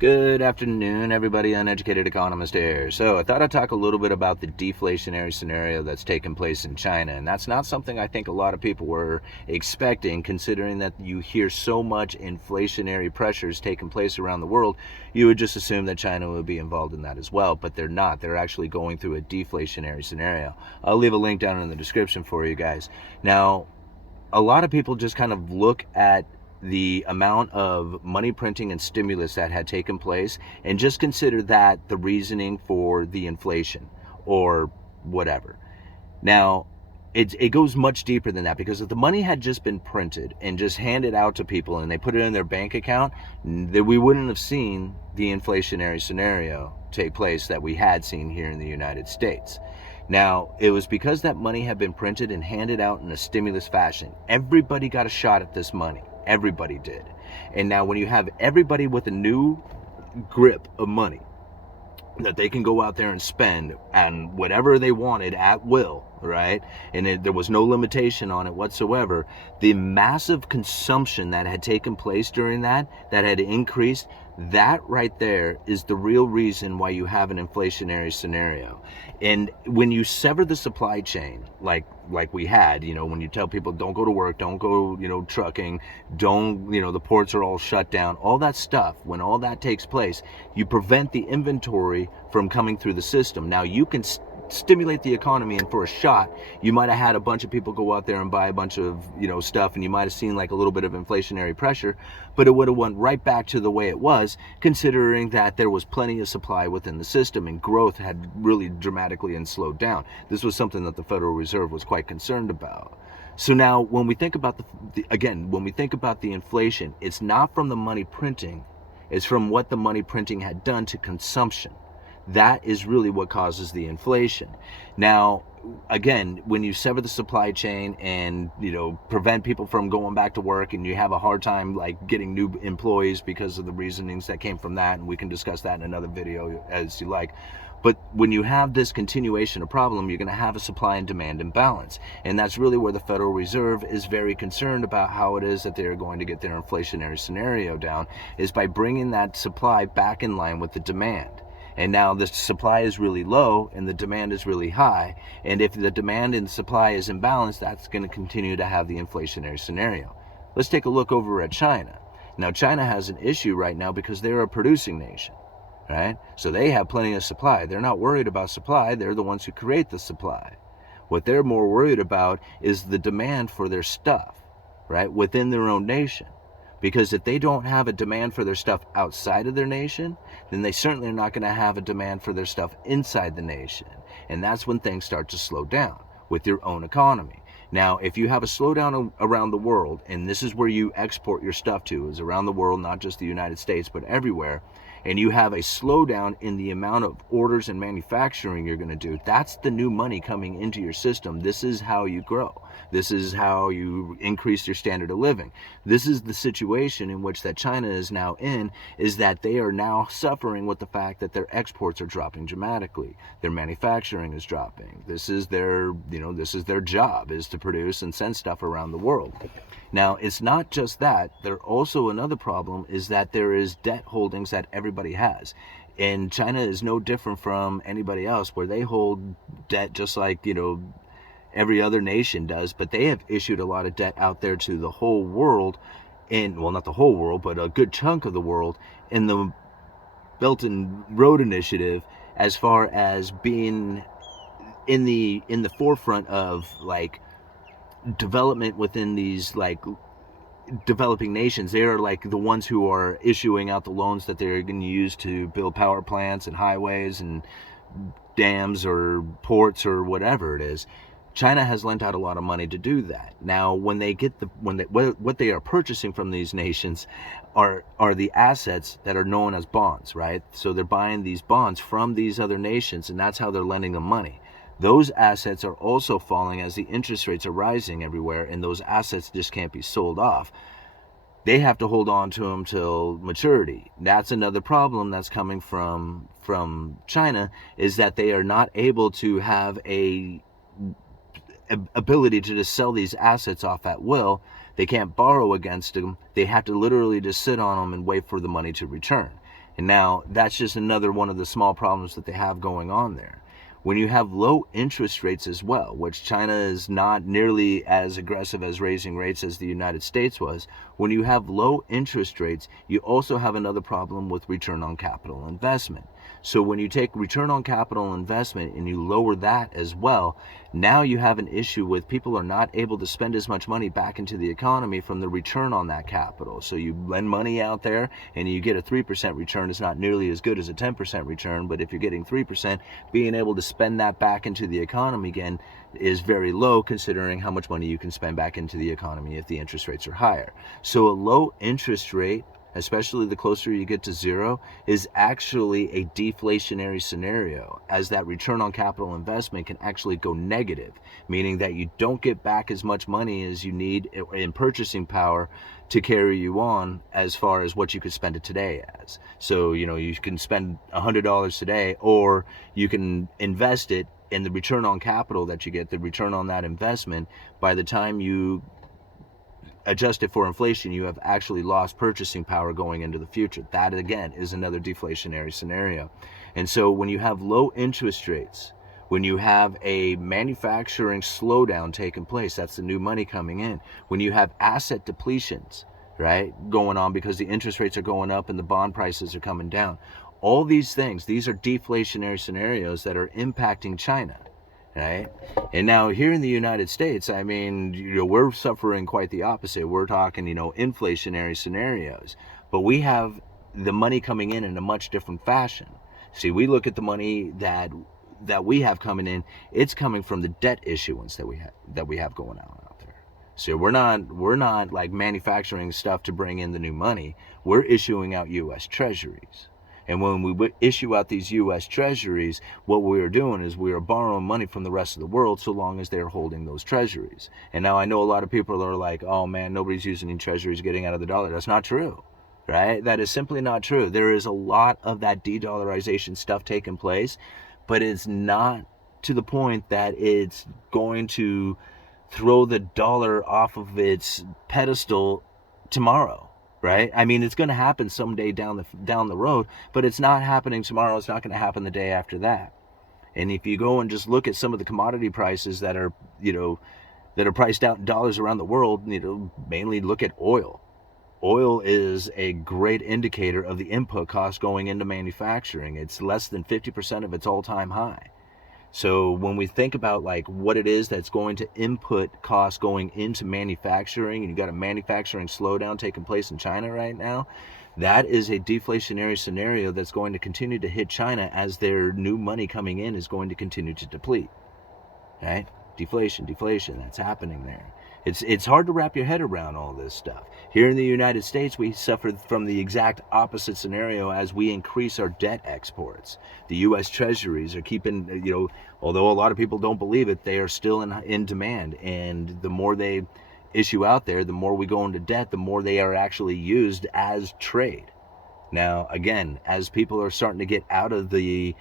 Good afternoon, everybody. Uneducated Economist here. So I thought I'd talk a little bit about the deflationary scenario that's taken place in China. And that's not something I think a lot of people were expecting, considering that you hear so much inflationary pressures taking place around the world. You would just assume that China would be involved in that as well, but they're not. They're actually going through a deflationary scenario. I'll leave a link down in the description for you guys. Now, a lot of people just kind of look at the amount of money printing and stimulus that had taken place and just consider that the reasoning for the inflation or whatever. Now, it goes much deeper than that, because if the money had just been printed and just handed out to people and they put it in their bank account, that we wouldn't have seen the inflationary scenario take place that we had seen here in the United States. Now, it was because that money had been printed and handed out in a stimulus fashion. Everybody got a shot at this money. Everybody did. And now when you have everybody with a new grip of money that they can go out there and spend and whatever they wanted at will, right? And there was no limitation on it whatsoever. The massive consumption that had taken place during that had increased, that right there is the real reason why you have an inflationary scenario. And when you sever the supply chain, like we had, when you tell people don't go to work, don't go, trucking, don't, the ports are all shut down, all that stuff, when all that takes place, you prevent the inventory from coming through the system. Now you can stimulate the economy, and for a shot you might have had a bunch of people go out there and buy a bunch of stuff, and you might have seen like a little bit of inflationary pressure, but it would have went right back to the way it was, considering that there was plenty of supply within the system and growth had really dramatically and slowed down. This was something that the Federal Reserve was quite concerned about. So now when we think about when we think about the inflation, it's not from the money printing, it's from what the money printing had done to consumption. That is really what causes the inflation. Now, again, when you sever the supply chain and, prevent people from going back to work, and you have a hard time like getting new employees because of the reasonings that came from that, and we can discuss that in another video as you like. But when you have this continuation of problem, you're going to have a supply and demand imbalance. And that's really where the Federal Reserve is very concerned about how it is that they're going to get their inflationary scenario down, is by bringing that supply back in line with the demand. And now the supply is really low and the demand is really high. And if the demand and supply is imbalanced, that's going to continue to have the inflationary scenario. Let's take a look over at China. Now, China has an issue right now because they're a producing nation, right? So they have plenty of supply. They're not worried about supply. They're the ones who create the supply. What they're more worried about is the demand for their stuff, right, within their own nation. Because if they don't have a demand for their stuff outside of their nation, then they certainly are not going to have a demand for their stuff inside the nation. And that's when things start to slow down with your own economy. Now, if you have a slowdown around the world, and this is where you export your stuff to, is around the world, not just the United States, but everywhere, and you have a slowdown in the amount of orders and manufacturing you're going to do, that's the new money coming into your system. This is how you grow. This is how you increase your standard of living. This is the situation in which that China is now in, is that they are now suffering with the fact that their exports are dropping dramatically. Their manufacturing is dropping. This is their, this is their job, is to produce and send stuff around the world. Now, it's not just that. There also another problem is that there is debt holdings that everybody has. And China is no different from anybody else, where they hold debt just like, every other nation does, but they have issued a lot of debt out there to the whole world, and well, not the whole world, but a good chunk of the world, in the Belt and Road Initiative, as far as being in the forefront of like development within these like developing nations. They are like the ones who are issuing out the loans that they're going to use to build power plants and highways and dams or ports or whatever it is. China has lent out a lot of money to do that. Now, when they get what they are purchasing from these nations are the assets that are known as bonds, right? So they're buying these bonds from these other nations, and that's how they're lending them money. Those assets are also falling as the interest rates are rising everywhere, and those assets just can't be sold off. They have to hold on to them till maturity. That's another problem that's coming from China, is that they are not able to have a ability to just sell these assets off at will. They can't borrow against them. They have to literally just sit on them and wait for the money to return. And now that's just another one of the small problems that they have going on there. When you have low interest rates as well, which China is not nearly as aggressive as raising rates as the United States was, when you have low interest rates, you also have another problem with return on capital investment. So when you take return on capital investment and you lower that as well, now you have an issue with people are not able to spend as much money back into the economy from the return on that capital. So you lend money out there and you get a 3% return. It's not nearly as good as a 10% return, but if you're getting 3%, being able to spend that back into the economy again is very low, considering how much money you can spend back into the economy if the interest rates are higher. So a low interest rate, especially the closer you get to zero, is actually a deflationary scenario, as that return on capital investment can actually go negative, meaning that you don't get back as much money as you need in purchasing power to carry you on as far as what you could spend it today as. So, you can spend $100 today, or you can invest it, and the return on capital that you get, the return on that investment, by the time you adjusted for inflation, you have actually lost purchasing power going into the future. That, again, is another deflationary scenario. And so when you have low interest rates, when you have a manufacturing slowdown taking place, that's the new money coming in. When you have asset depletions, right, going on because the interest rates are going up and the bond prices are coming down. All these things, these are deflationary scenarios that are impacting China. Right? And now here in the United States, I mean, we're suffering quite the opposite. We're talking, inflationary scenarios, but we have the money coming in a much different fashion. See, we look at the money that we have coming in, it's coming from the debt issuance that we have going on out there. So we're not like manufacturing stuff to bring in the new money. We're issuing out US Treasuries. And when we issue out these U.S. treasuries, what we are doing is we are borrowing money from the rest of the world so long as they're holding those treasuries. And now I know a lot of people are like, oh man, nobody's using any treasuries getting out of the dollar. That's not true, right? That is simply not true. There is a lot of that de-dollarization stuff taking place, but it's not to the point that it's going to throw the dollar off of its pedestal tomorrow. Right? I mean, it's going to happen someday down the road, but it's not happening tomorrow. It's not going to happen the day after that. And if you go and just look at some of the commodity prices that are, that are priced out in dollars around the world, mainly look at oil. Oil is a great indicator of the input cost going into manufacturing. It's less than 50% of its all-time high. So when we think about like what it is that's going to input costs going into manufacturing, and you got a manufacturing slowdown taking place in China right now, that is a deflationary scenario that's going to continue to hit China as their new money coming in is going to continue to deplete. Right? Deflation, that's happening there. It's hard to wrap your head around all this stuff. Here in the United States, we suffered from the exact opposite scenario as we increase our debt exports. The U.S. Treasuries are keeping, although a lot of people don't believe it, they are still in demand. And the more they issue out there, the more we go into debt, the more they are actually used as trade. Now, again, as people are starting to get out of the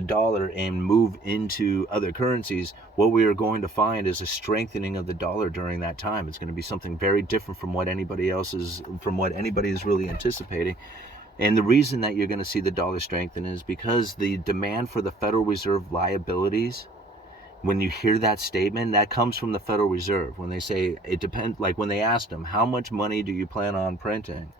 dollar and move into other currencies, what we are going to find is a strengthening of the dollar during that time. It's going to be something very different from what anybody is really anticipating. And the reason that you're going to see the dollar strengthen is because the demand for the Federal Reserve liabilities, when you hear that statement, that comes from the Federal Reserve. When they say it depends, like when they asked them, how much money do you plan on printing?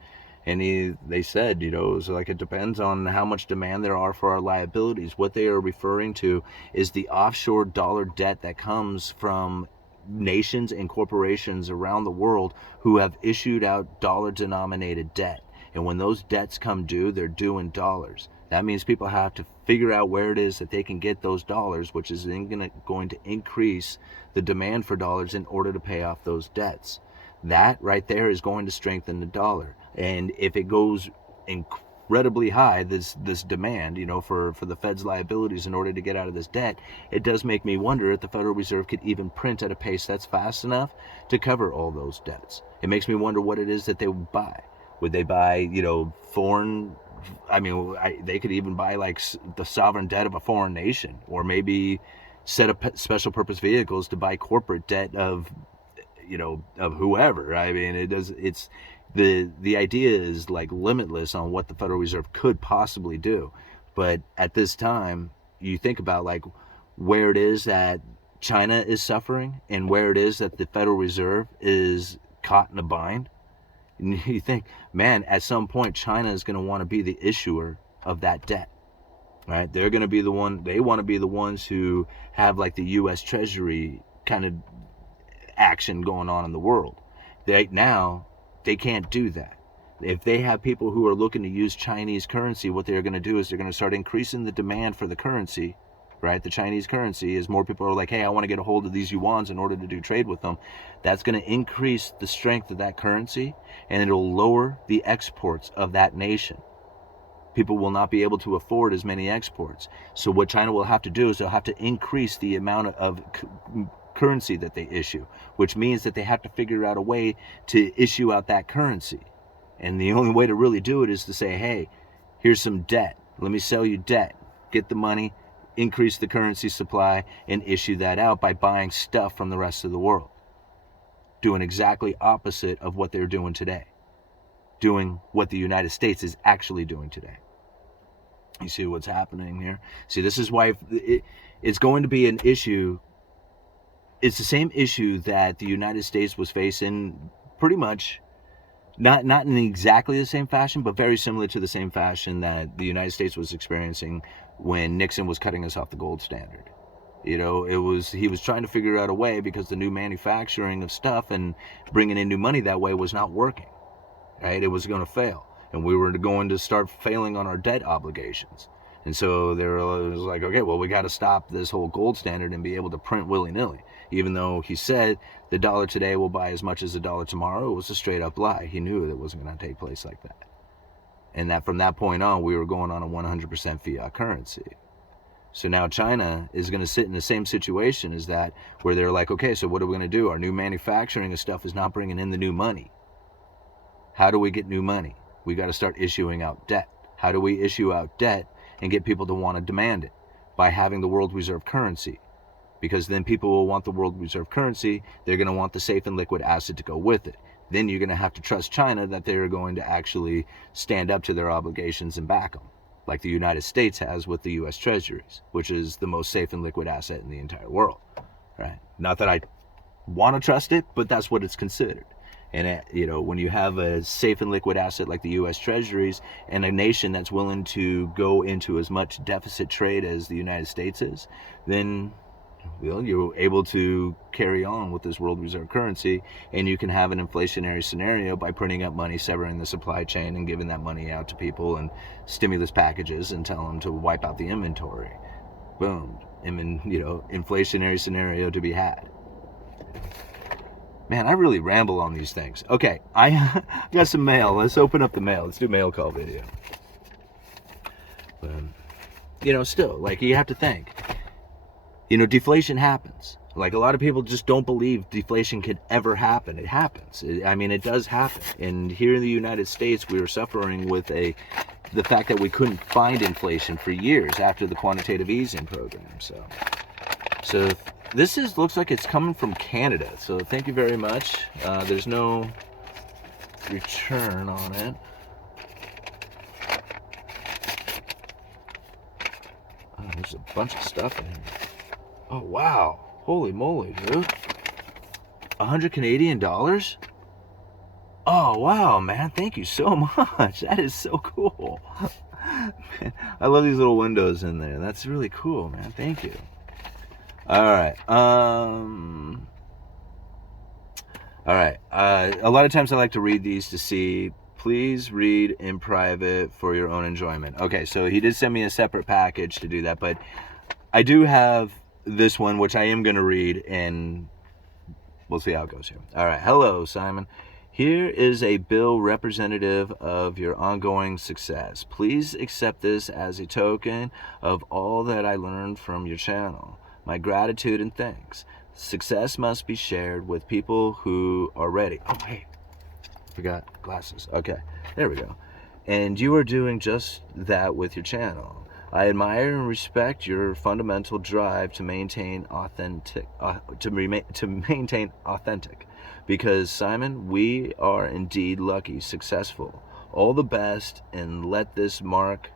And they said, it depends on how much demand there are for our liabilities. What they are referring to is the offshore dollar debt that comes from nations and corporations around the world who have issued out dollar-denominated debt. And when those debts come due, they're due in dollars. That means people have to figure out where it is that they can get those dollars, which is going to increase the demand for dollars in order to pay off those debts. That right there is going to strengthen the dollar. And if it goes incredibly high, this demand, for the Fed's liabilities in order to get out of this debt, it does make me wonder if the Federal Reserve could even print at a pace that's fast enough to cover all those debts. It makes me wonder what it is that they would buy. Would they buy, foreign? I mean, they could even buy like the sovereign debt of a foreign nation, or maybe set up special purpose vehicles to buy corporate debt of whoever. I mean, the idea is like limitless on what the Federal Reserve could possibly do. But at this time, you think about like where it is that China is suffering and where it is that the Federal Reserve is caught in a bind. And you think, man, at some point China is going to want to be the issuer of that debt, right? They're going to be the one, they want to be the ones who have like the US Treasury kind of action going on in the world. Right now, they can't do that. If they have people who are looking to use Chinese currency, what they're going to do is they're going to start increasing the demand for the currency, right? The Chinese currency, as more people are like, hey, I want to get a hold of these yuans in order to do trade with them. That's going to increase the strength of that currency, and it'll lower the exports of that nation. People will not be able to afford as many exports. So what China will have to do is they'll have to increase the amount of currency that they issue, which means that they have to figure out a way to issue out that currency. And the only way to really do it is to say, hey, here's some debt. Let me sell you debt. Get the money, increase the currency supply, and issue that out by buying stuff from the rest of the world. Doing exactly opposite of what they're doing today. Doing what the United States is actually doing today. You see what's happening here? See, this is why it's going to be an issue. It's the same issue that the United States was facing pretty much, not in exactly the same fashion, but very similar to the same fashion that the United States was experiencing when Nixon was cutting us off the gold standard. You know, he was trying to figure out a way because the new manufacturing of stuff and bringing in new money that way was not working, right? It was going to fail. And we were going to start failing on our debt obligations. And so it was like, okay, well, we got to stop this whole gold standard and be able to print willy-nilly. Even though he said the dollar today will buy as much as the dollar tomorrow, it was a straight up lie. He knew it wasn't going to take place like that. And that from that point on, we were going on a 100% fiat currency. So now China is going to sit in the same situation as that, where they're like, okay, so what are we going to do? Our new manufacturing of stuff is not bringing in the new money. How do we get new money? We got to start issuing out debt. How do we issue out debt and get people to want to demand it? By having the world reserve currency. Because then people will want the world reserve currency. They're going to want the safe and liquid asset to go with it. Then you're going to have to trust China that they're going to actually stand up to their obligations and back them, like the United States has with the US Treasuries, which is the most safe and liquid asset in the entire world, right? Not that I want to trust it, but that's what it's considered. And, you know, when you have a safe and liquid asset like the U.S. Treasuries and a nation that's willing to go into as much deficit trade as the United States is, then, well, you're able to carry on with this world reserve currency, and you can have an inflationary scenario by printing up money, severing the supply chain, and giving that money out to people and stimulus packages and tell them to wipe out the inventory. Boom. You know, inflationary scenario to be had. Man, I really ramble on these things. Okay, I got some mail. Let's open up the mail. Let's do mail call video. You know, still, like, you have to think. You know, deflation happens. Like, a lot of people just don't believe deflation could ever happen. It happens. I mean, it does happen. And here in the United States, we were suffering with the fact that we couldn't find inflation for years after the quantitative easing program. So this looks like it's coming from Canada, so thank you very much. There's no return on it. Oh, there's a bunch of stuff in here. Oh, wow. Holy moly, dude. 100 Canadian dollars? Oh, wow, man. Thank you so much. That is so cool. Man, I love these little windows in there. That's really cool, man. Thank you. All right. All right. A lot of times I like to read these to see. Please read in private for your own enjoyment. Okay, so he did send me a separate package to do that, but I do have this one, which I am going to read, and we'll see how it goes here. All right. Hello, Simon. Here is a bill representative of your ongoing success. Please accept this as a token of all that I learned from your channel. My gratitude and thanks. Success must be shared with people who are ready. Oh, hey, forgot glasses. Okay, there we go. And you are doing just that with your channel. I admire and respect your fundamental drive to maintain authentic. because Simon, we are indeed lucky, successful. All the best, and let this mark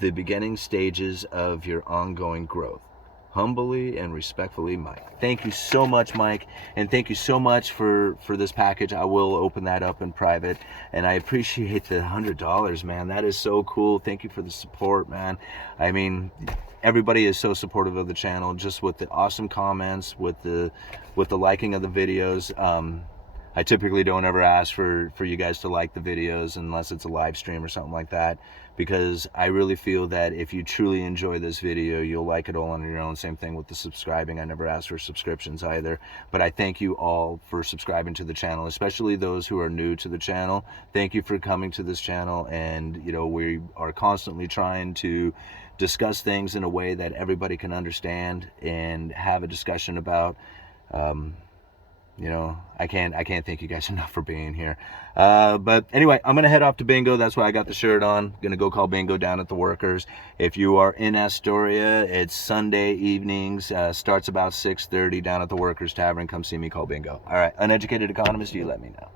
the beginning stages of your ongoing growth. Humbly and respectfully, Mike. Thank you so much, Mike, and thank you so much for this package. I will open that up in private, and I appreciate the $100, man. That is so cool. Thank you for the support, man. I mean, everybody is so supportive of the channel, just with the awesome comments, with the liking of the videos. I typically don't ever ask for you guys to like the videos unless it's a live stream or something like that, because I really feel that if you truly enjoy this video, you'll like it all on your own. Same thing with the subscribing. I never ask for subscriptions either, but I thank you all for subscribing to the channel, especially those who are new to the channel. Thank you for coming to this channel, and you know, we are constantly trying to discuss things in a way that everybody can understand and have a discussion about. You know, I can't thank you guys enough for being here. But anyway, I'm gonna head off to bingo. That's why I got the shirt on. Gonna go call bingo down at the Workers. If you are in Astoria, it's Sunday evenings. Starts about 6:30 down at the Workers Tavern. Come see me, call bingo. All right, Uneducated Economist, you let me know.